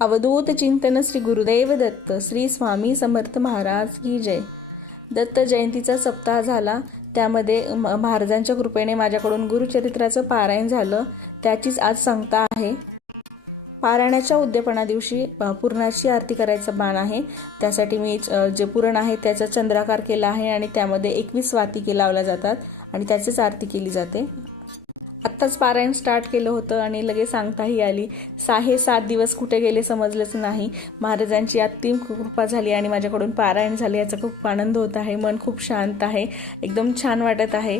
अवधूत चिंतन श्री गुरुदेव दत्त श्री स्वामी समर्थ महाराज की जय. दत्त जयंतीचा सप्ताह झाला. त्यामध्ये म- महाराजांच्या कृपेने माझ्याकडून गुरुचरित्राचं पारायण झालं. त्याचीच आज सांगता आहे. पारायणाच्या उद्यापना दिवशी पुरणाची आरती करायचं बाण आहे. त्यासाठी मी जे पुरण आहे त्याचा चंद्राकार केला आहे आणि त्यामध्ये एकवीस वातिके लावल्या जातात आणि त्याचीच आरती केली जाते. आत्ताच पारायण स्टार्ट केलं होतं आणि लगेच सांगताही आली. साहे सात दिवस कुठे गेले समजलंच नाही. महाराजांची अतिम कृपा झाली आणि माझ्याकडून पारायण झाले याचा खूप आनंद होत आहे. मन खूप शांत आहे. एकदम छान वाटत आहे.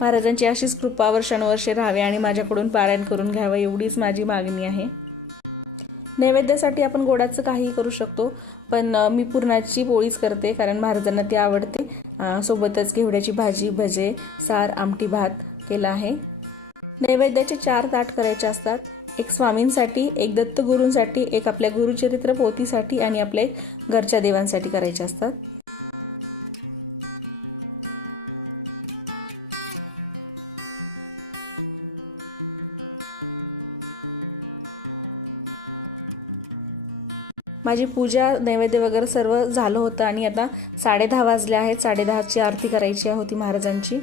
महाराजांची अशीच कृपा वर्षानुवर्षे राहावे आणि माझ्याकडून पारायण करून घ्यावं एवढीच माझी मागणी आहे. नैवेद्यासाठी आपण गोडाचं काहीही करू शकतो पण मी पुरणाची पोळीच करते कारण महाराजांना ती आवडते. सोबतच घेवड्याची भाजी भजे सार आमटी भात केला आहे. नैवेद्याचे चार ताट करायचे असतात. एक स्वामींसाठी एक दत्तगुरूंसाठी एक आपल्या गुरुचरित्र पोथीसाठी आणि आपल्या घरच्या देवांसाठी करायचे असतात. माझी पूजा नैवेद्य वगैरे सर्व झालं होतं आणि आता साडेदहा वाजले आहेत. साडेदहाची आरती करायची होती महाराजांची.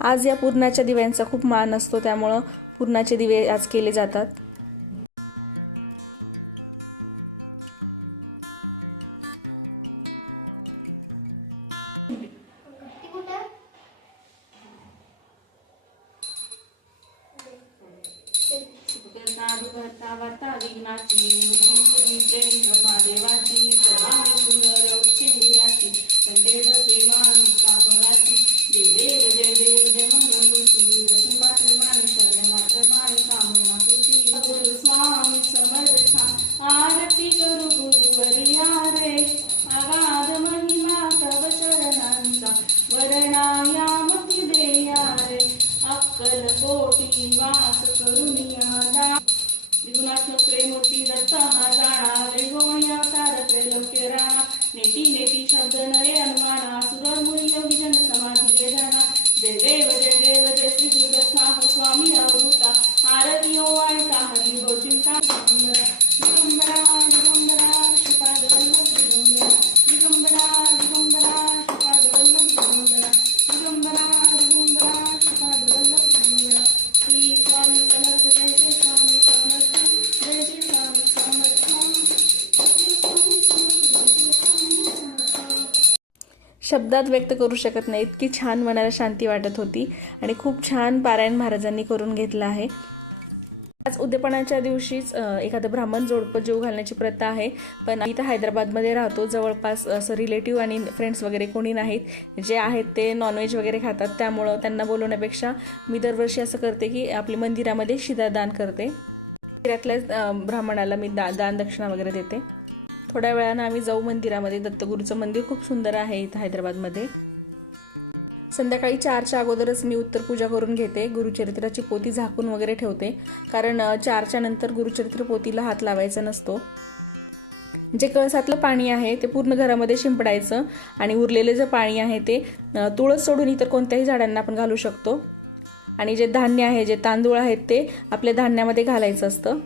आज या पूर्णाच्या दिव्यांचा खूप मान असतो त्यामुळं पूर्णाचे दिवे आज केले जातात. महादेवाची सर्वांगी वास करुणियाला त्रिगुणात्म प्रेमूर्ती शब्दात व्यक्त करू शकत नाही. इतकी छान मनाला शांती वाटत होती आणि खूप छान पारायण महाराजांनी करून घेतलं आहे. आज उद्यापनाच्या दिवशीच एखादं ब्राह्मण जोडपं जेव घालण्याची प्रथा आहे. पण इथं हैदराबादमध्ये राहतो. जवळपास असं रिलेटिव्ह आणि फ्रेंड्स वगैरे कोणी नाहीत. जे आहेत ते नॉनव्हेज वगैरे खातात. त्यामुळं त्यांना बोलवण्यापेक्षा मी दरवर्षी असं करते की आपली मंदिरामध्ये शिदा दान करते. मंदिरातल्या ब्राह्मणाला मी दा दान दक्षिणा वगैरे देते. थोड्या वेळानं आम्ही जाऊ मंदिरामध्ये. दत्तगुरूचं मंदिर खूप सुंदर आहे इथं हैदराबादमध्ये. संध्याकाळी चारच्या अगोदरच मी उत्तर पूजा करून घेते. गुरुचरित्राची पोती झाकून वगैरे ठेवते. कारण चारच्या नंतर गुरुचरित्र पोतीला हात लावायचा नसतो. जे कळसातलं पाणी आहे ते पूर्ण घरामध्ये शिंपडायचं आणि उरलेलं जे पाणी आहे ते तुळस सोडून इतर कोणत्याही झाडांना आपण घालू शकतो. आणि जे धान्य आहे जे तांदूळ आहेत ते आपल्या धान्यामध्ये घालायचं असतं.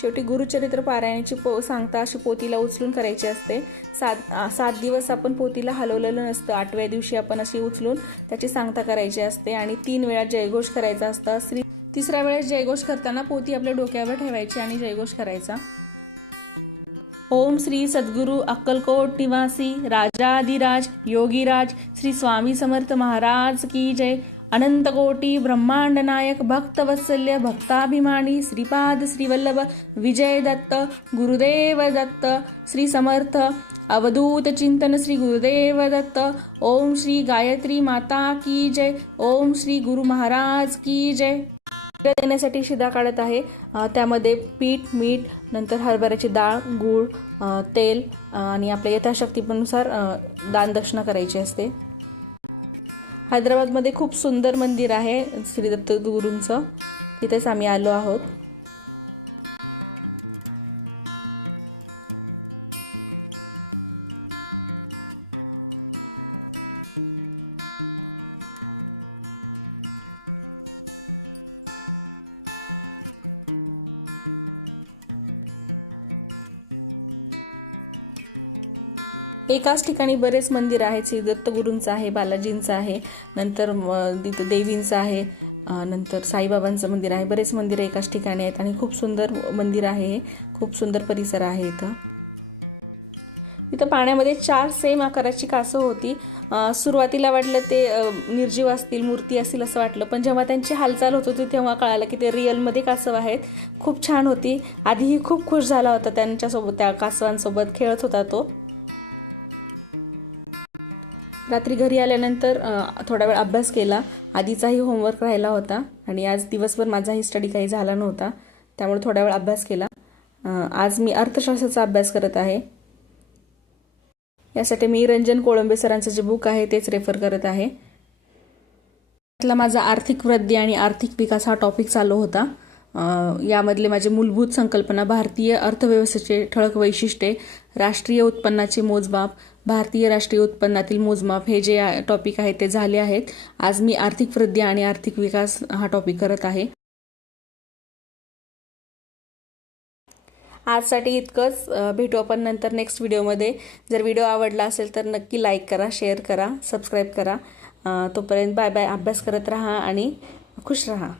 शेवटी गुरुचरित्र पारायणाची पो सांगता अशी पोतीला उचलून करायची असते. सात सात दिवस आपण पोतीला हलवलेलं नसतं. आठव्या दिवशी आपण अशी उचलून त्याची सांगता करायची असते आणि तीन वेळा जयघोष करायचा असता. श्री तिसऱ्या वेळेस जयघोष करताना पोती आपल्या डोक्यावर ठेवायची आणि जयघोष करायचा. ओम श्री सद्गुरु अक्कलकोट निवासी राजाधिराज योगीराज श्री स्वामी समर्थ महाराज की जय. अनंतकोटी ब्रह्मांडनायक ब्रह्मांड नायक भक्तवत्सल्य भक्ताभिमानी श्रीपाद श्रीवल्लभ विजय दत्त गुरुदेव दत्त श्री समर्थ अवधूत चिंतन श्री गुरुदेव दत्त ओम श्री गायत्री माता की जय ओम श्री गुरु महाराज की जय. देण्यासाठी शिदा काढत आहे. त्यामध्ये पीठ मीठ नंतर हरभऱ्याची डाळ गूळ तेल आणि आपल्या यथाशक्तीनुसार दानदक्षिणा करायची असते. हैदराबादमध्ये खूप सुंदर मंदिर आहे श्री दत्त गुरूंचं. तिथेच आम्ही आलो आहोत. एकाच ठिकाणी बरेच मंदिर आहेत. श्री दत्तगुरूंचं आहे बालाजींचं आहे नंतर तिथं देवींचं आहे नंतर साईबाबांचं मंदिर आहे. बरेच मंदिरं एकाच ठिकाणी आहेत आणि खूप सुंदर मंदिर आहे खूप सुंदर परिसर आहे इथं. इथं पाण्यामध्ये चार सेम आकाराची कासव होती. सुरुवातीला वाटलं ते निर्जीव असतील मूर्ती असतील असं वाटलं. पण जेव्हा त्यांची हालचाल होत होती तेव्हा कळालं की ते रिअलमध्ये कासव आहेत. खूप छान होती. आधीही खूप खुश झाला होता त्यांच्यासोबत त्या कासवांसोबत खेळत होता तो. रात्री घरी आल्यानंतर थोडा वेळ अभ्यास केला. आधीचाही होमवर्क राहिला होता आणि आज दिवसभर माझाही स्टडी काही झाला नव्हता. त्यामुळे थोडा वेळ अभ्यास केला. आज मी अर्थशास्त्राचा अभ्यास करत आहे. यासाठी मी रंजन कोळंबे सरांचं जे बुक आहे तेच रेफर करत आहे. त्यातला माझा आर्थिक वृद्धी आणि आर्थिक विकास हा टॉपिक चालू होता. यामधले माझे मूलभूत संकल्पना भारतीय अर्थव्यवस्थेचे ठळक वैशिष्ट्ये राष्ट्रीय उत्पन्नाचे मोजमाप भारतीय राष्ट्रीय उत्पन्नातील मोजमाप हे जे टॉपिक आहे ते झाले आहेत. आज मी आर्थिक वृद्धी आणि आर्थिक विकास हा टॉपिक करत आहे. आजसाठी इतकंच. भेटू आपण नंतर नेक्स्ट व्हिडिओमध्ये जर व्हिडिओ आवडला असेल तर नक्की लाईक करा शेअर करा सबस्क्राईब करा. तोपर्यंत बाय बाय अभ्यास करत राहा आणि खुश राहा.